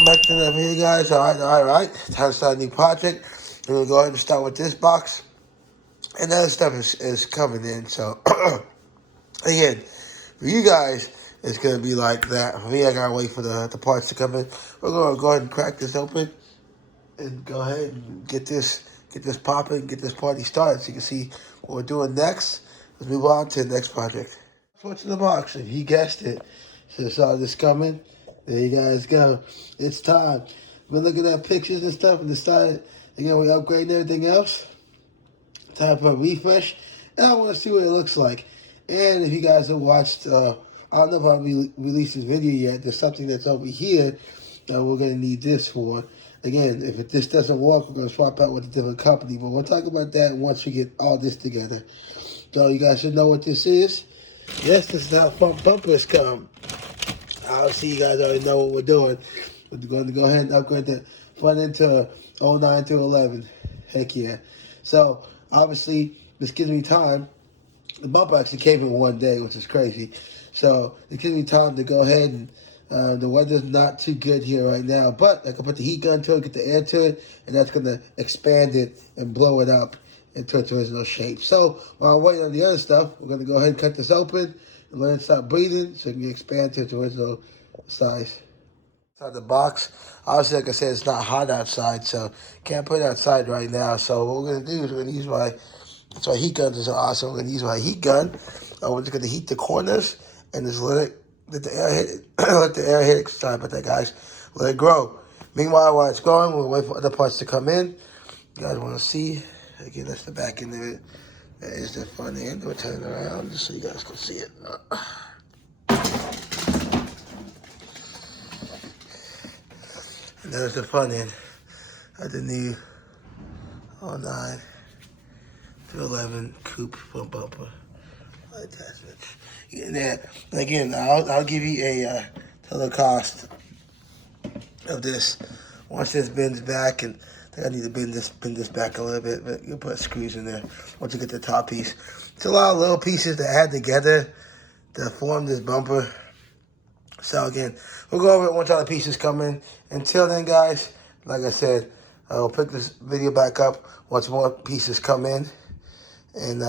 welcome back to another video, guys. All right. Time to start a new project. We're going to go ahead and start with this box. And other stuff is coming in. So, again, for you guys, it's going to be like that. For me, I got to wait for the parts to come in. We're going to go ahead and crack this open and go ahead and get this popping, get this party started. So you can see what we're doing next. Let's move on to the next project. What's in the box? If you guessed it, so saw this coming. There you guys go. It's time. We're looking at pictures and stuff and decided, again, we're upgrading everything else. Time for a refresh. And I want to see what it looks like. And if you guys have watched, I don't know if I'll released this video yet. There's something that's over here that we're going to need this for. Again, if this doesn't work, we're going to swap out with a different company. But we'll talk about that once we get all this together. So you guys should know what this is. Yes, this is how front bumpers come. Obviously, you guys already know what we're doing. We're going to go ahead and upgrade the front end to 09 to 11. Heck yeah. So, obviously, this gives me time. The bumper actually came in one day, which is crazy. So, it gives me time to go ahead and the weather's not too good here right now. But I can put the heat gun to it, get the air to it, and that's going to expand it and blow it up into its original shape. So, while I'm waiting on the other stuff, we're going to go ahead and cut this open and let it start breathing so it can expand to its original size. Inside the box, obviously, like I said, it's not hot outside, so can't put it outside right now. So what we're going to do is we're going to use that's why heat guns are so awesome. We're going to use my heat gun. We're just going to heat the corners and just let the air hit it. Let the air hit it. Sorry about that, guys. Let it grow. Meanwhile, while it's growing, we'll wait for other parts to come in. You guys want to see? Again, that's the back end of it. That is the front end. We'll turn it around just so you guys can see it. And there's the front end of the new 09 to 11 coupe front bumper attachments. Yeah, again, I'll give you a total cost of this once this bends back, and I think I need to bend this back a little bit, but you'll put screws in there once you get the top piece. It's a lot of little pieces to add together to form this bumper. So again, we'll go over it once all the pieces come in. Until then, guys, like I said, I'll pick this video back up once more pieces come in. And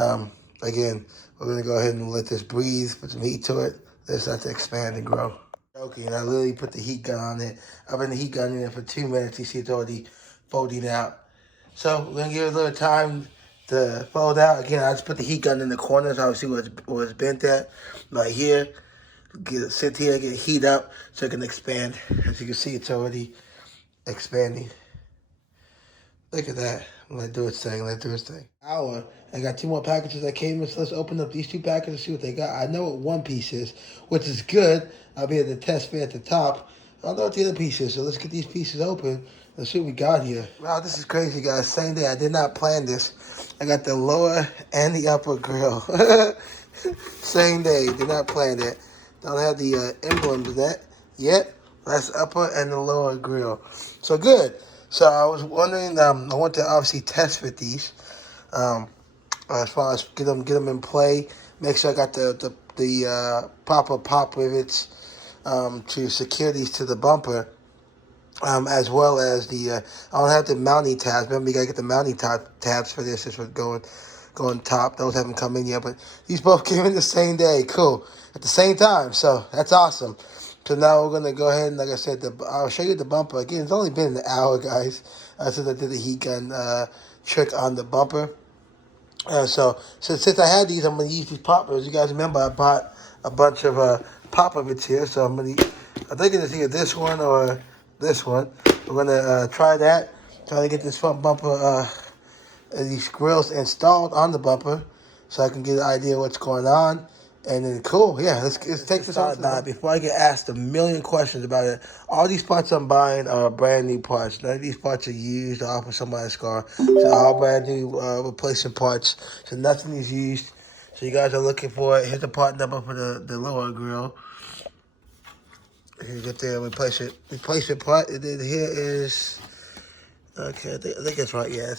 again, we're going to go ahead and let this breathe, put some heat to it. Let it start to expand and grow. Okay, and I literally put the heat gun on it. I've been the heat gun in it for 2 minutes. You see it's already folding out. So we're going to give it a little time to fold out. Again, I just put the heat gun in the corners. Obviously, where it's bent at, right here. Sit here, get heat up so it can expand. As you can see, it's already expanding. Look at that. Let it do its thing. Let it do its thing. I got 2 more packages that came in, so let's open up these 2 packages and see what they got. I know what one piece is, which is good. I'll be at the test fit at the top. I don't know what the other piece is, so let's get these pieces open. Let's see what we got here. Wow, this is crazy, guys. Same day. I did not plan this. I got the lower and the upper grill. Same day. Did not plan that. Don't have the emblems of that yet. That's upper and the lower grill. So good. So I was wondering, I want to obviously test fit these. As far as get them in play. Make sure I got the proper pop rivets to secure these to the bumper. As well as I don't have the mounting tabs. Remember, you gotta get the mounting tabs for this. This was going top. Those haven't come in yet, but these both came in the same day. Cool. At the same time, so that's awesome. So now we're gonna go ahead and, like I said, I'll show you the bumper again. It's only been an hour, guys, since I did the heat gun trick on the bumper. So since I had these, I'm gonna use these poppers. You guys remember I bought a bunch of pop rivets here, so I'm thinking it's either this one or this one. We're gonna try that. Try to get this front bumper, these grills installed on the bumper, so I can get an idea of what's going on. And then, cool, yeah, let's take this out now. Before I get asked a million questions about it, all these parts I'm buying are brand new parts. None of these parts are used or off of somebody's car. So all brand new replacement parts. So nothing is used. So you guys are looking for it. Here's the part number for the lower grill. You get there and replacement part. And then here is, okay, I think it's right, yeah.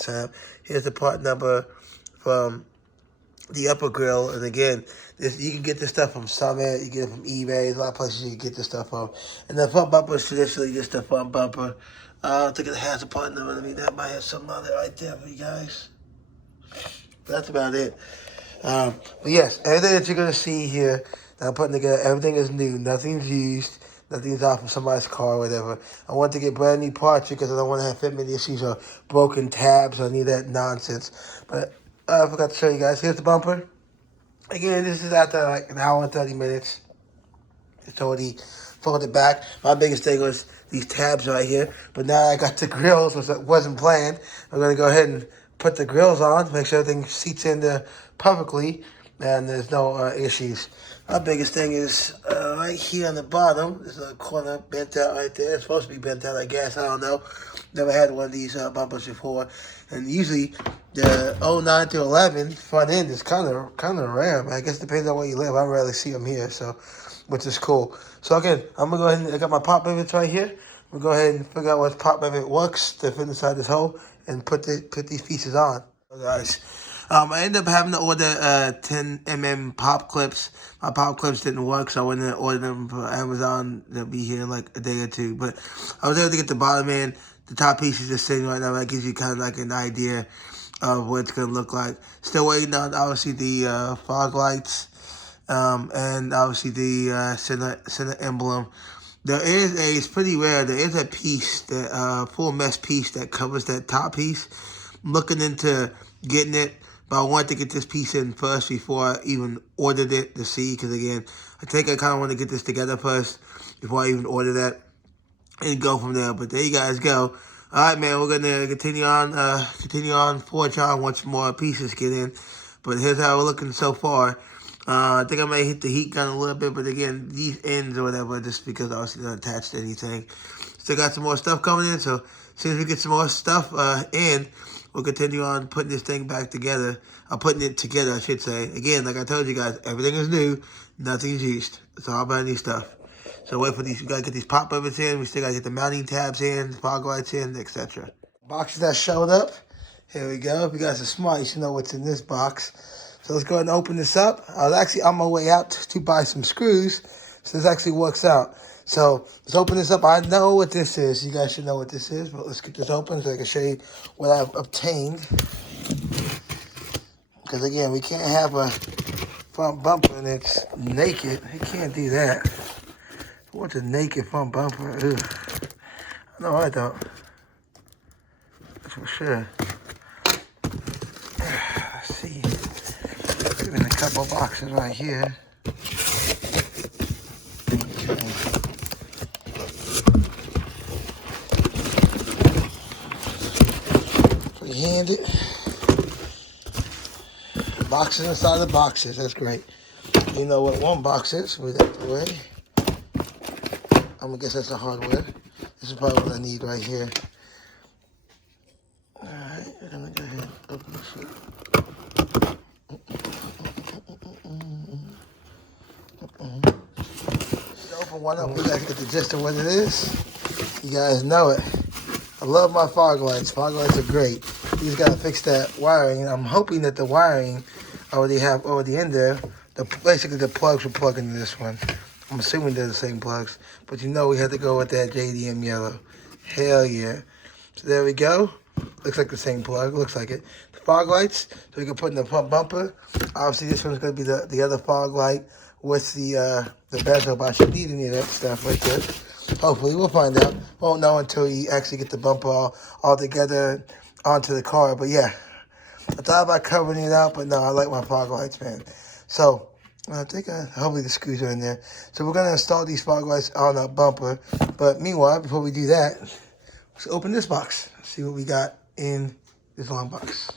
Here's the part number from the upper grill. And again, you can get this stuff from Summit, you get it from eBay, there's a lot of places you can get this stuff from. And the front bumper is traditionally just the front bumper. I don't think it has a part number. I mean, that might have something on it right there for you guys. But that's about it. But yes, everything that you're going to see here that I'm putting together, everything is new. Nothing's used. Nothing's off from somebody's car or whatever. I want to get brand new parts because I don't want to have fitment issues or broken tabs or any of that nonsense. But I forgot to show you guys. Here's the bumper. Again, this is after like an hour and 30 minutes. It's already folded back. My biggest thing was these tabs right here. But now I got the grills, which wasn't planned. I'm going to go ahead and put the grills on, make sure everything seats in there perfectly, and there's no issues. My biggest thing is right here on the bottom. There's a corner bent out right there. It's supposed to be bent out, I guess. I don't know. Never had one of these bumpers before. And usually the 09 to 11 front end is kind of rare. I guess it depends on where you live. I rarely see them here, so which is cool. So again, I'm gonna go ahead and I got my pop rivets right here. We'll go ahead and figure out what pop rivet works to fit inside this hole and put these pieces on. Guys, I ended up having to order 10 mm pop clips. My pop clips didn't work, so I went and ordered them for Amazon. They'll be here in like a day or two. But I was able to get the bottom end. The top piece is just sitting right now. That gives you kind of like an idea of what it's going to look like. Still waiting on, obviously, the fog lights and obviously the center emblem. It's pretty rare, there is a piece, that full mesh piece that covers that top piece. I'm looking into getting it, but I wanted to get this piece in first before I even ordered it to see, because again, I think I kind of want to get this together first before I even order that and go from there. But there you guys go. All right, man, we're going to continue on for y'all once more pieces get in. But here's how we're looking so far. I think I may hit the heat gun a little bit, but again, these ends or whatever, just because obviously not attached to anything. Still got some more stuff coming in, so as soon as we get some more stuff in, we'll continue on putting this thing back together. Putting it together, I should say. Again, like I told you guys, everything is new, nothing's used. It's all brand new stuff. So wait for these. We gotta get these pop rivets in. We still gotta get the mounting tabs in, fog lights in, etc. Boxes that showed up. Here we go. If you guys are smart, you should know what's in this box. So let's go ahead and open this up. I was actually on my way out to buy some screws, so this actually works out. So let's open this up. I know what this is. You guys should know what this is, but let's get this open so I can show you what I've obtained. Because again, we can't have a front bumper and it's naked. You can't do that. What's a naked front bumper? Ugh. No, I don't. That's for sure. Let's see. There's a couple boxes right here. Free-handed. Boxes inside the boxes. That's great. You know what one box is? Move that away. I'm gonna guess that's the hardware. This is probably what I need right here. Alright, we're gonna go ahead and open this shit. Open one up, we gotta get the gist of what it is. You guys know it. I love my fog lights. Fog lights are great. You just gotta fix that wiring. I'm hoping that the wiring already in there. Basically the plugs will plug into this one. I'm assuming they're the same plugs, but you know we had to go with that JDM yellow. Hell yeah. So there we go. Looks like the same plug, looks like it. The fog lights, so we can put in the front bumper. Obviously this one's gonna be the other fog light with the bezel, but I should need any of that stuff right there. Hopefully, we'll find out. Won't know until you actually get the bumper all together onto the car, but yeah. I thought about covering it out, but no, I like my fog lights, man. So, I think hopefully the screws are in there. So we're going to install these fog lights on our bumper. But meanwhile, before we do that, let's open this box. See what we got in this long box.